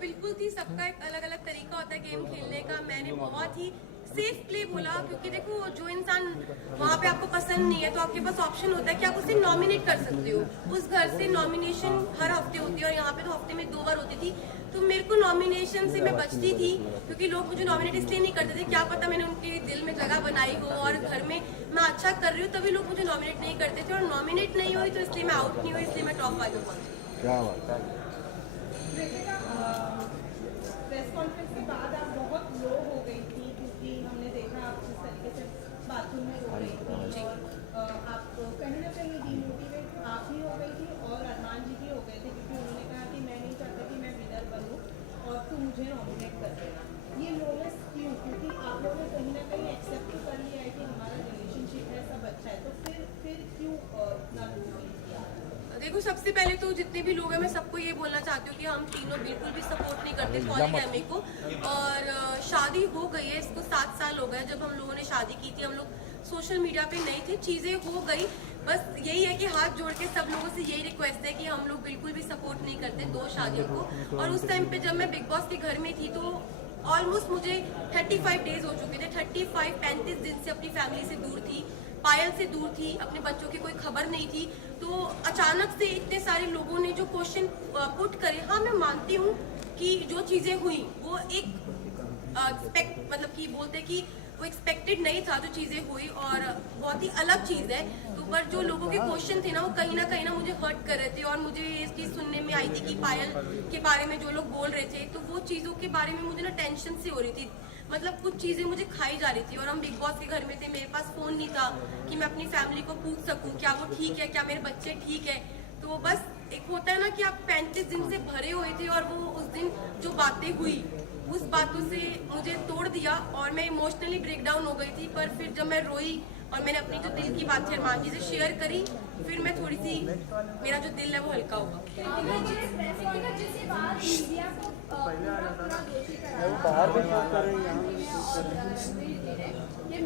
बिल्कुल थी, सबका एक अलग अलग तरीका होता है गेम खेलने का। मैंने बहुत ही सेफ प्ले बोला, क्योंकि देखो जो इंसान वहाँ पे आपको पसंद नहीं है तो आपके पास ऑप्शन होता है कि आप उसे नॉमिनेट कर सकते हो। उस घर से नॉमिनेशन हर हफ्ते होती है और यहाँ पे तो हफ्ते में 2 बार होती थी। तो मेरे को नॉमिनेशन से मैं बचती थी, क्योंकि लोग मुझे नॉमिनेट इसलिए नहीं करते थे, क्या पता मैंने उनके दिल में जगह बनाई हो और घर में मैं अच्छा कर रही हूँ तभी लोग मुझे नॉमिनेट नहीं करते थे। और नॉमिनेट नहीं हुई तो इसलिए मैं आउट नहीं हुई, इसलिए मैं टॉप 5 में पहुंची। क्या बात है। प्रेस कॉन्फ्रेंस के बाद आप बहुत लो हो गई थी, क्योंकि हमने देखा आप जिस तरीके से बाथरूम में रो रही थी और आप कहीं ना कहीं डिमोटिवेट आप ही हो गई थी और अरमान जी भी हो गए थे, क्योंकि उन्होंने कहा कि मैं नहीं चाहता कि मैं विनर बनूं और तू मुझे नॉमिनेट कर देना। ये लोनेस क्यों? क्योंकि आप लोगों ने कहीं ना कहीं एक्सेप्ट तो कर लिया है कि हमारा रिलेशनशिप है, सब अच्छा है, तो फिर क्यों इतना लो फील किया? देखो, सबसे पहले तो जितने भी लोग हैं मैं सबको ये बोलना चाहती हूँ कि हम तीनों बिल्कुल भी सपोर्ट नहीं करते पॉलीगैमी को। और शादी हो गई है, इसको 7 साल हो गए। जब हम लोगों ने शादी की थी हम लोग सोशल मीडिया पे नहीं थे, चीज़ें हो गई। बस यही है कि हाथ जोड़ के सब लोगों से यही रिक्वेस्ट है कि हम लोग बिल्कुल भी सपोर्ट नहीं करते 2 शादियों को। और उस टाइम पे जब मैं बिग बॉस के घर में थी तो ऑलमोस्ट मुझे 35 डेज हो चुके थे। 35 दिन से अपनी फैमिली से दूर थी, पायल से दूर थी, अपने बच्चों की कोई खबर नहीं थी। तो अचानक से इतने सारे लोगों ने जो क्वेश्चन पुट करे, हाँ मैं मानती हूँ कि जो चीजें हुई वो एक मतलब कि बोलते कि वो एक्सपेक्टेड नहीं था जो चीजें हुई, और बहुत ही अलग चीज है। तो पर जो लोगों के क्वेश्चन थे ना वो कहीं ना मुझे हर्ट कर रहे थे। और मुझे ये चीज सुनने में आई थी कि पायल के बारे में जो लोग बोल रहे थे, तो वो चीजों के बारे में मुझे ना टेंशन सी हो रही थी। मतलब कुछ चीजें मुझे खाई जा रही थी। और हम बिग बॉस के घर में थे, मेरे पास फोन नहीं था कि मैं अपनी फैमिली को पूछ सकूं क्या वो ठीक है, क्या मेरे बच्चे ठीक है। तो बस एक होता है ना कि आप 35 दिन से भरे हुए थे और वो उस दिन जो बातें हुई उस बातों से मुझे तोड़ दिया और मैं इमोशनली ब्रेक डाउन हो गई थी। पर फिर जब मैं रोई और मैंने अपनी जो दिल की बात थी अरमान जी से शेयर करी, फिर मैं थोड़ी सी, मेरा जो दिल है वो हल्का होगा।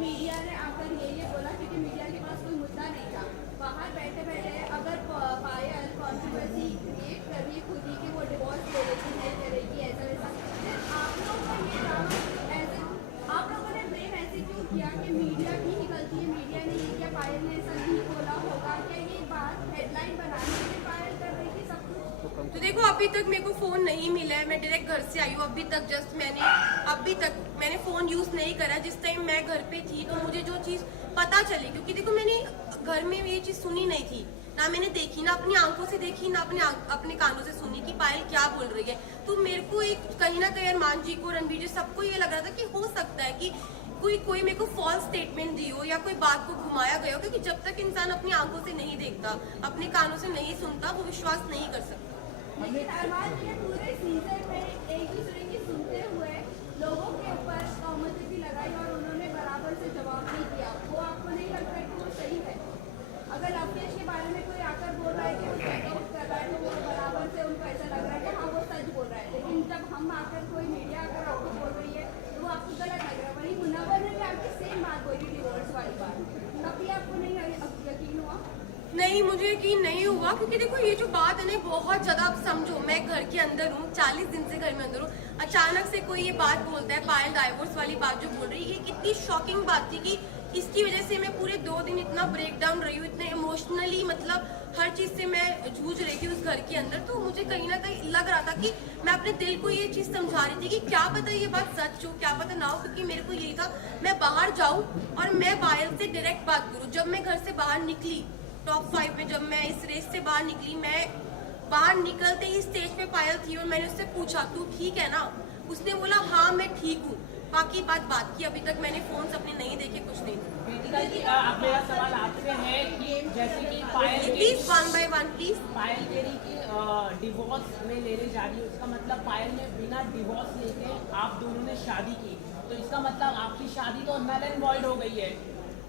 मीडिया ने आकर ये बोला, क्योंकि मीडिया के पास कोई मुद्दा नहीं था। बाहर बैठे बैठे अगर पायल कॉन्ट्रोवर्सी क्रिएट कर रही खुद ही कि वो डिवोर्स ले लेती है, करेगी ऐसा वैसा, आप लोगों ने ब्लेम ऐसे क्यों किया कि मीडिया की ही गलती है, मीडिया ने ये किया, पायल ने ऐसा नहीं बोला होगा? क्या ये बात हेडलाइन बनाने के लिए पायल कर रही थी सब कुछ? तो देखो, अभी तक मेरे को फोन नहीं मिला है, मैं डायरेक्ट घर से आई हूँ। अभी तक मैंने फोन यूज नहीं करा। जिस टाइम मैं घर पे थी तो मुझे जो चीज पता चली, क्योंकि देखो मैंने घर में ये चीज सुनी नहीं थी, ना मैंने देखी, ना अपनी आंखों से देखी, ना अपने कानों से सुनी कि पायल क्या बोल रही है। तो मेरे को एक कहीं ना कहीं अरमान जी को, रणबीर जी, सबको ये लग रहा था कि हो सकता है कि कोई मेरे को फॉल्स स्टेटमेंट दी हो या कोई बात को घुमाया गया हो। क्योंकि जब तक इंसान अपनी आंखों से नहीं देखता, अपने कानों से नहीं सुनता, वो विश्वास नहीं कर सकता। लेकिन अरमान जी पूरे सीजन में एक दूसरे की सुनते हुए लोगों के ऊपर तहमतें भी लगाई और उन्होंने बराबर से जवाब नहीं दिया। वो आपको नहीं लगता है कि वो सही है? अगर लवकेश के बारे में कोई आकर बोल रहा है कि वो चेक आउट कर रहा है तो वो बराबर से उनको ऐसा लग रहा है कि हाँ वो सच बोल रहा है। लेकिन जब हम आकर कोई मीडिया आकर आपको बोल रही है तो वो आपको गलत लग रहा है। वही मुनव्वर ने भी आपकी सेम बात बोली, डिवोर्स वाली बात, तब भी आपको नहीं यकीन हुआ? नहीं, मुझे यकीन नहीं हुआ, क्योंकि देखो ये जो बात है ना बहुत ज्यादा, आप समझो मैं घर के अंदर हूँ, 40 दिन से घर में अंदर हूँ, अचानक से कोई ये बात बोलता है, पायल डाइवोर्स वाली बात जो बोल रही है, ये कितनी शॉकिंग बात थी कि इसकी वजह से मैं पूरे 2 दिन इतना ब्रेक डाउन रही हूँ, इतने इमोशनली, मतलब हर चीज से मैं जूझ रही थी उस घर के अंदर। तो मुझे कहीं ना कहीं लग रहा था कि मैं अपने दिल को ये चीज समझा रही थी कि क्या पता ये बात सच हो, क्या पता ना हो। क्योंकि मेरे को यही था मैं बाहर जाऊं और मैं पायल से डायरेक्ट बात करूं। जब मैं घर से बाहर निकली टॉप 5 में, जब मैं इस रेस से बाहर निकली, मैं बाहर निकलते ही स्टेज पे पायल थी और मैंने उससे पूछा तू ठीक है ना? उसने बोला हाँ मैं ठीक हूँ। बाकी बात की। अभी तक मैंने फोन अपने नहीं देखे, कुछ नहीं। अब मेरा सवाल आपसे है कि जैसे कि पायल प्लीज 1 by 1 प्लीज। पायल कह रही कि डिवोर्स में लेने जा रही है, उसका मतलब पायल ने बिना डिवोर्स लेके आप दोनों ने शादी की, तो इसका मतलब आपकी शादी तो नल एंड वॉइड हो गई है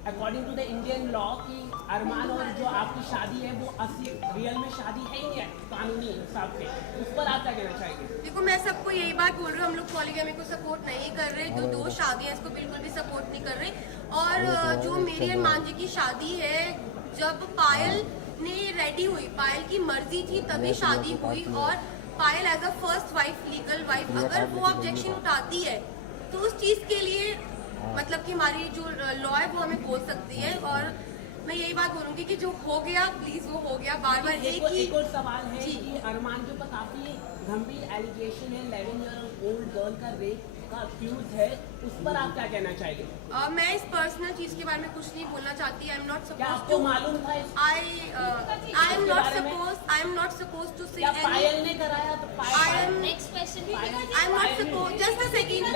according to the Indian law कि अरमान और जो आपकी शादी है वो असली रियल में शादी है ही नहीं है कानूनी हिसाब से। उस पर आप क्या कहना चाहेंगे? देखो, मैं सबको यही बात बोल रही हूँ, हम लोग पॉलीगैमी को सपोर्ट नहीं कर रहे, जो 2 शादियां इसको बिल्कुल भी सपोर्ट नहीं कर रहे। और जो मेरी अरमान जी की शादी है, जब पायल ने रेडी हुई, पायल की मर्जी थी तभी शादी हुई। और Payal as a first wife, legal wife, अगर वो ऑब्जेक्शन उठाती है तो उस चीज के लिए मतलब कि हमारी जो लॉ है वो हमें बोल सकती है। और मैं यही बात बोलूंगी कि जो हो गया प्लीज वो हो गया, बार बार एक और सवाल है जी। कि अरमान के ऊपर काफी गंभीर एलिगेशन है, 11 ईयर ओल्ड गर्ल का रेप का अक्यूज है, उस पर आप क्या कहना चाहेंगे? मैं इस पर्सनल चीज के बारे में कुछ नहीं बोलना चाहती। आई एम नॉट क्या सपोज आपको टू मालूम था I am not suppose to say क्या पायल ने कराया? तो Payal next question I am not supposed, just a second. I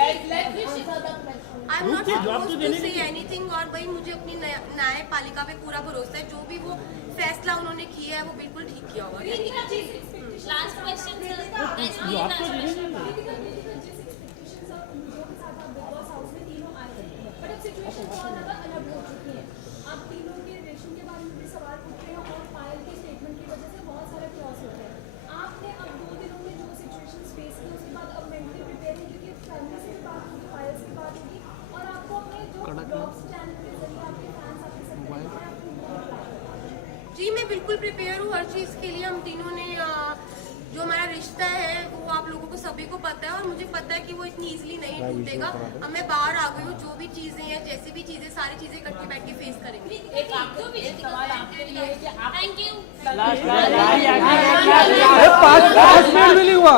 am not supposed to say anything। और भाई मुझे अपनी न्यायपालिका पे पूरा भरोसा है, जो भी वो फैसला उन्होंने किया है वो बिल्कुल ठीक किया होगा। लास्ट क्वेश्चन सिचुएशन बहुत ज़्यादा अलग हो चुकी है। आप तीनों के रिलेशन के बारे में भी सवाल पूछ रहे हैं और पायल के स्टेटमेंट की वजह से बहुत सारे क्रॉस होते हैं। आपने अब 2 दिनों में जो सिचुएशन फेस की उसके बाद अब मेंटली प्रिपेयर है, क्योंकि फैमिली से भी बात होगी, पायल से भी बात होगी और आपको अपने जो ब्लॉग्स चैनल के जरिए आपके फैंस आपके सब जी मैं बिल्कुल प्रिपेयर हूँ हर चीज़ के लिए। हम तीनों ने जो हमारा रिश्ता है वो आप लोगों को सभी को पता है और मुझे पता है कि वो इतनी इजीली नहीं टूटेगा। अब मैं बाहर आ गई हूँ, जो भी चीज़ें हैं, जैसी भी चीज़ें, सारी चीज़ें इकट्ठी बैठ के फेस करेंगे। एक सवाल आपके लिए है कि आप थैंक यू। 5 मिनट भी नहीं हुआ।